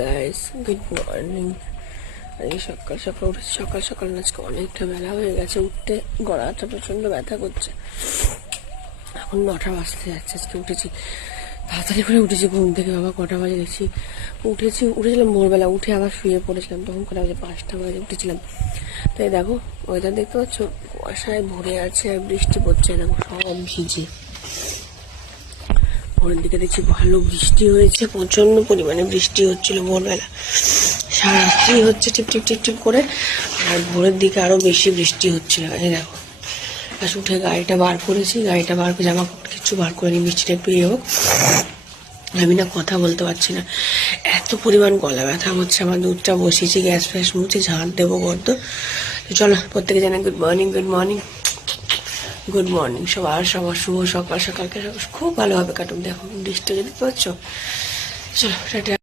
Guys good morning. আজকে সকাল সকাল উঠেছি, সকাল সকাল আজকে অনেকটা বেলা হয়ে গেছে। উঠতে গলাটা প্রচন্ড ব্যথা করছে। এখন 9টা বাজতে যাচ্ছে। আজকে উঠেছি তাড়াতাড়ি করে, উঠেছি ঘুম থেকে। বাবা কটা বাজে দেখছি উঠেছিলাম ভোরবেলা, উঠে আবার শুয়ে পড়েছিলাম। তখন কটা বাজে 5টা বাজে উঠেছিলাম। তাই দেখো ওয়েদার দেখতে পাচ্ছ, কুয়াশায় ভরে আছে আর বৃষ্টি পড়ছে। দেখো সব ভিজে। ভোরের দিকে দেখছি ভালো বৃষ্টি হয়েছে, প্রচন্ড পরিমাণে বৃষ্টি হচ্ছিল ভোরবেলা। সারারাত্রি হচ্ছে টিপ টিপ টিপ টিপ করে, আর ভোরের দিকে আরো বেশি বৃষ্টি হচ্ছিল। এই দেখো উঠে গাড়িটা বার করেছি, গাড়িটা বার করে জামা কাপড় কিছু বার করে নি, বৃষ্টিটা একটু ইয়ে হোক। আমি না কথা বলতে পারছি না, এত পরিমাণ গলা ব্যথা হচ্ছে। আমার দুধটা বসিয়েছি, গ্যাস ফ্যাস মুছে ঝাঁট দেবো গদ্য। তো চলো প্রত্যেকে জানাই good morning, good morning, good morning. সবার শুভ সকাল। সকালকে খুব ভালোভাবে কাটুক। দেখো বৃষ্টি যদি পাচ্ছ। চলো টাটা।